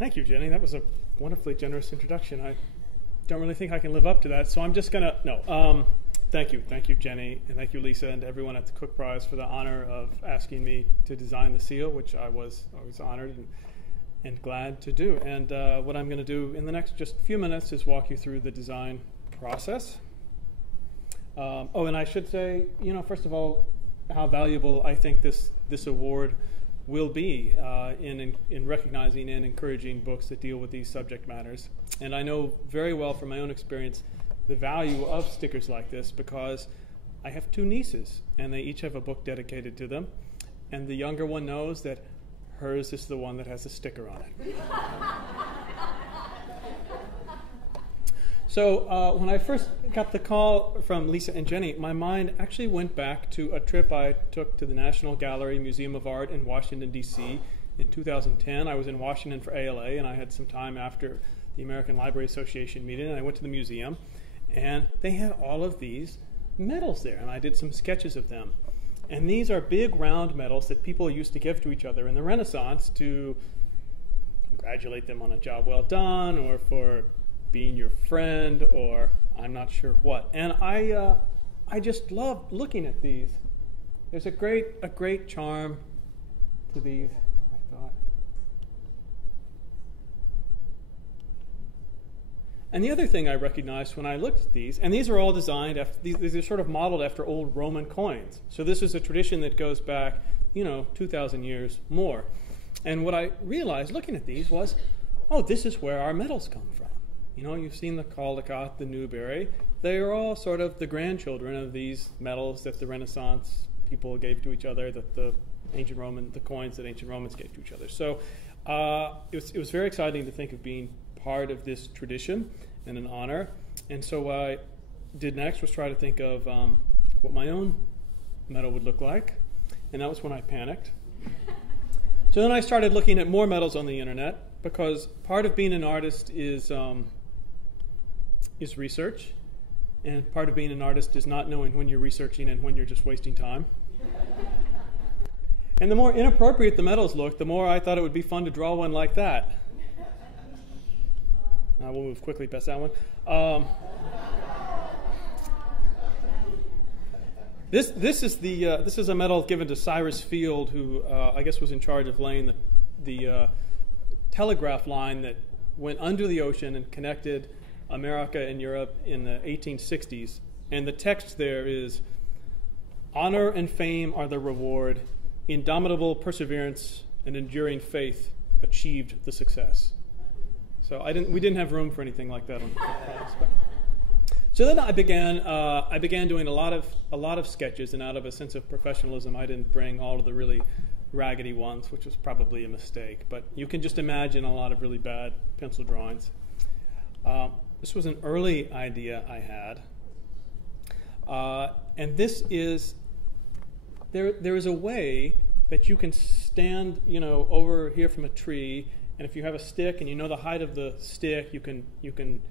Thank you, Jenny. That was a wonderfully generous introduction. I don't really think I can live up to that, so I'm just going to, no. Thank you, Jenny, and thank you, Lisa, and everyone at the Cook Prize for the honor of asking me to design the seal, which I was honored and glad to do. And what I'm going to do in the next just few minutes is walk you through the design process. Oh, and I should say, first of all, how valuable I think this award will be in recognizing and encouraging books that deal with these subject matters. And I know very well from my own experience the value of stickers like this, because I have two nieces, and they each have a book dedicated to them. And the younger one knows that hers is the one that has a sticker on it. So when I first got the call from Lisa and Jenny, my mind actually went back to a trip I took to the National Gallery Museum of Art in Washington, D.C. in 2010. I was in Washington for ALA, and I had some time after the American Library Association meeting, and I went to the museum, and they had all of these medals there, and I did some sketches of them. And these are big round medals that people used to give to each other in the Renaissance to congratulate them on a job well done, or for being your friend, or I'm not sure what. And I just love looking at these. There's a great charm to these, I thought. And the other thing I recognized when I looked at these, and these are all designed after, these are sort of modeled after old Roman coins. So this is a tradition that goes back, 2,000 years more. And what I realized looking at these was, oh, this is where our medals come from. You've seen the Caldecott, the Newbery. They are all sort of the grandchildren of these medals that the Renaissance people gave to each other, that the coins that ancient Romans gave to each other. So it was very exciting to think of being part of this tradition and an honor. And so what I did next was try to think of what my own medal would look like. And that was when I panicked. So then I started looking at more medals on the internet, because part of being an artist is research, and part of being an artist is not knowing when you're researching and when you're just wasting time. And the more inappropriate the medals looked, the more I thought it would be fun to draw one like that. We'll move quickly past that one. This is a medal given to Cyrus Field, who I guess was in charge of laying the telegraph line that went under the ocean and connected America and Europe in the 1860s. And the text there is, "Honor and fame are the reward. Indomitable perseverance and enduring faith achieved the success." So we didn't have room for anything like that on the prize. So then I began doing a lot of sketches, and out of a sense of professionalism, I didn't bring all of the really raggedy ones, which was probably a mistake. But you can just imagine a lot of really bad pencil drawings. This was an early idea I had, and this is there is a way that you can stand, over here from a tree, and if you have a stick and you know the height of the stick, you can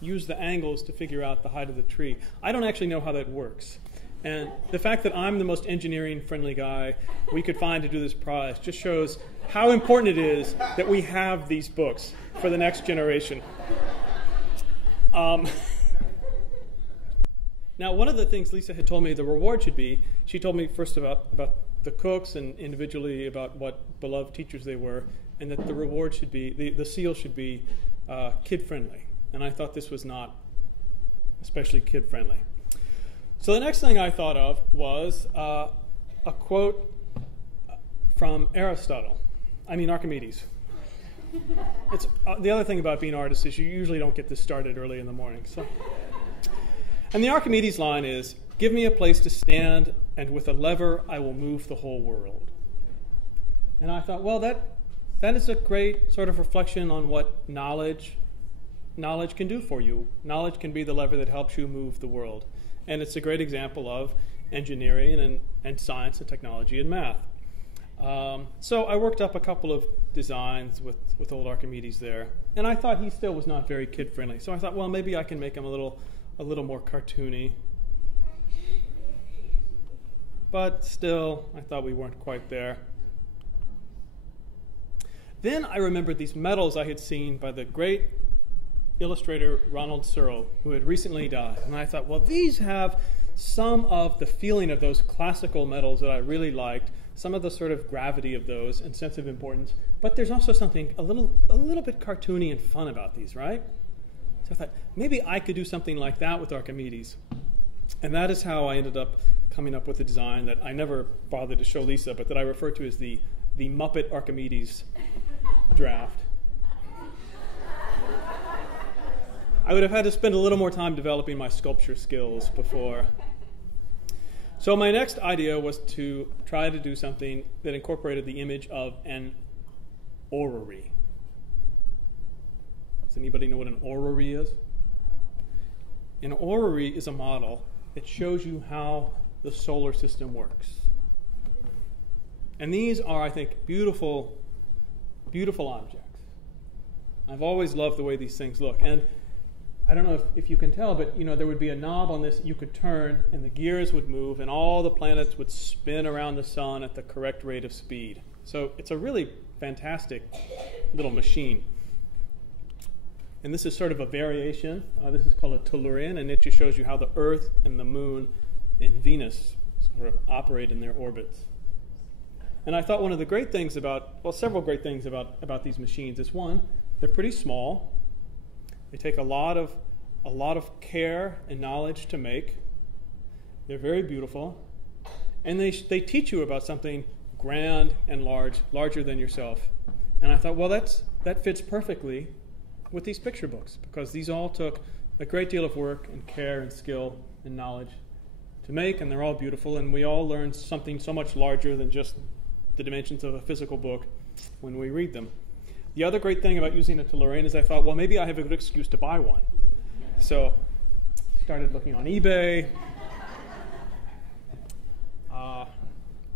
use the angles to figure out the height of the tree. I don't actually know how that works. And the fact that I'm the most engineering-friendly guy we could find to do this prize just shows how important it is that we have these books for the next generation. Now, one of the things Lisa had told me the reward should be, she told me first about the cooks and individually about what beloved teachers they were, and that the reward should be, the seal should be kid-friendly. And I thought this was not especially kid-friendly. So the next thing I thought of was a quote from Archimedes. It's the other thing about being artists is you usually don't get this started early in the morning. And the Archimedes line is, "Give me a place to stand, and with a lever I will move the whole world." And I thought, well, that is a great sort of reflection on what knowledge can do for you. Knowledge can be the lever that helps you move the world. And it's a great example of engineering and science and technology and math. So I worked up a couple of designs with old Archimedes there. And I thought he still was not very kid-friendly. So I thought, well, maybe I can make him a little more cartoony. But still, I thought we weren't quite there. Then I remembered these medals I had seen by the great illustrator Ronald Searle, who had recently died. And I thought, well, these have some of the feeling of those classical medals that I really liked, some of the sort of gravity of those and sense of importance, but there's also something a little bit cartoony and fun about these, right? So I thought, maybe I could do something like that with Archimedes. And that is how I ended up coming up with a design that I never bothered to show Lisa, but that I refer to as the Muppet Archimedes draft. I would have had to spend a little more time developing my sculpture skills before. So my next idea was to try to do something that incorporated the image of an orrery. Does anybody know what an orrery is? An orrery is a model that shows you how the solar system works. And these are, I think, beautiful, beautiful objects. I've always loved the way these things look. And I don't know if you can tell, but there would be a knob on this you could turn, and the gears would move, and all the planets would spin around the sun at the correct rate of speed. So it's a really fantastic little machine. And this is sort of a variation. This is called a tellurian, and it just shows you how the Earth and the Moon and Venus sort of operate in their orbits. And I thought one of the great things several great things about these machines is, one, they're pretty small. They take a lot of care and knowledge to make. They're very beautiful. And they teach you about something grand and larger than yourself. And I thought, well, that fits perfectly with these picture books, because these all took a great deal of work and care and skill and knowledge to make, and they're all beautiful, and we all learn something so much larger than just the dimensions of a physical book when we read them. The other great thing about using a tellurian is I thought, well, maybe I have a good excuse to buy one. So started looking on eBay.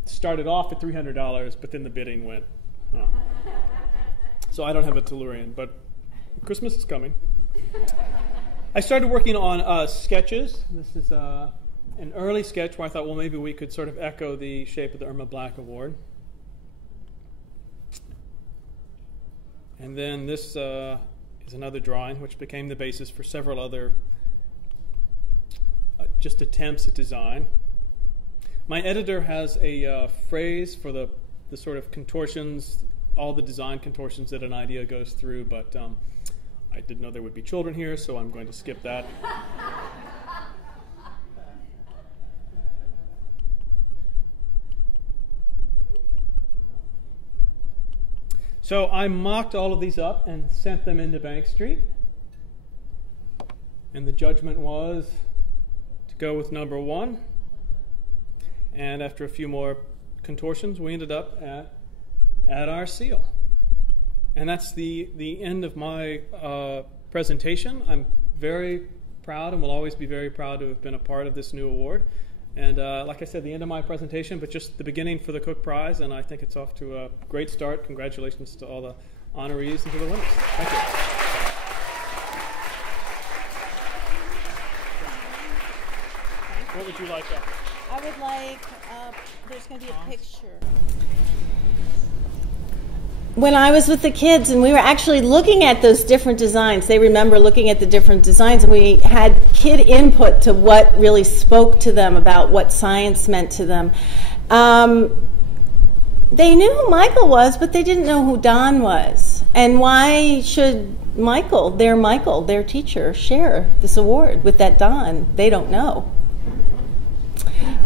Started off at $300, but then the bidding went. So I don't have a tellurian, but Christmas is coming. I started working on sketches. This is an early sketch where I thought, well, maybe we could sort of echo the shape of the Irma Black Award. And then this is another drawing, which became the basis for several other just attempts at design. My editor has a phrase for the sort of contortions, all the design contortions that an idea goes through, but I didn't know there would be children here, so I'm going to skip that. So I mocked all of these up and sent them into Bank Street. And the judgment was to go with number 1. And after a few more contortions, we ended up at our seal. And that's the end of my presentation. I'm very proud and will always be very proud to have been a part of this new award. And like I said, the end of my presentation, but just the beginning for the Cook Prize, and I think it's off to a great start. Congratulations to all the honorees and to the winners. Thank you. What would you like? I would like, there's going to be a picture. When I was with the kids and we were actually looking at those different designs, they remember looking at the different designs, and we had kid input to what really spoke to them about what science meant to them. They knew who Michael was, but they didn't know who Don was. And why should Michael, their teacher, share this award with that Don? They don't know.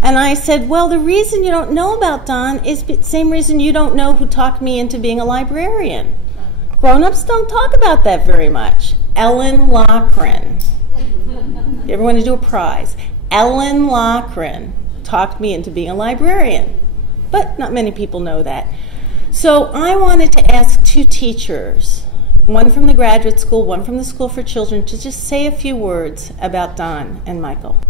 And I said, well, the reason you don't know about Don is the same reason you don't know who talked me into being a librarian. Grown-ups don't talk about that very much. Ellen Lochran. You ever want to do a prize? Ellen Lochran talked me into being a librarian. But not many people know that. So I wanted to ask 2 teachers, one from the graduate school, one from the School for Children, to just say a few words about Don and Michael.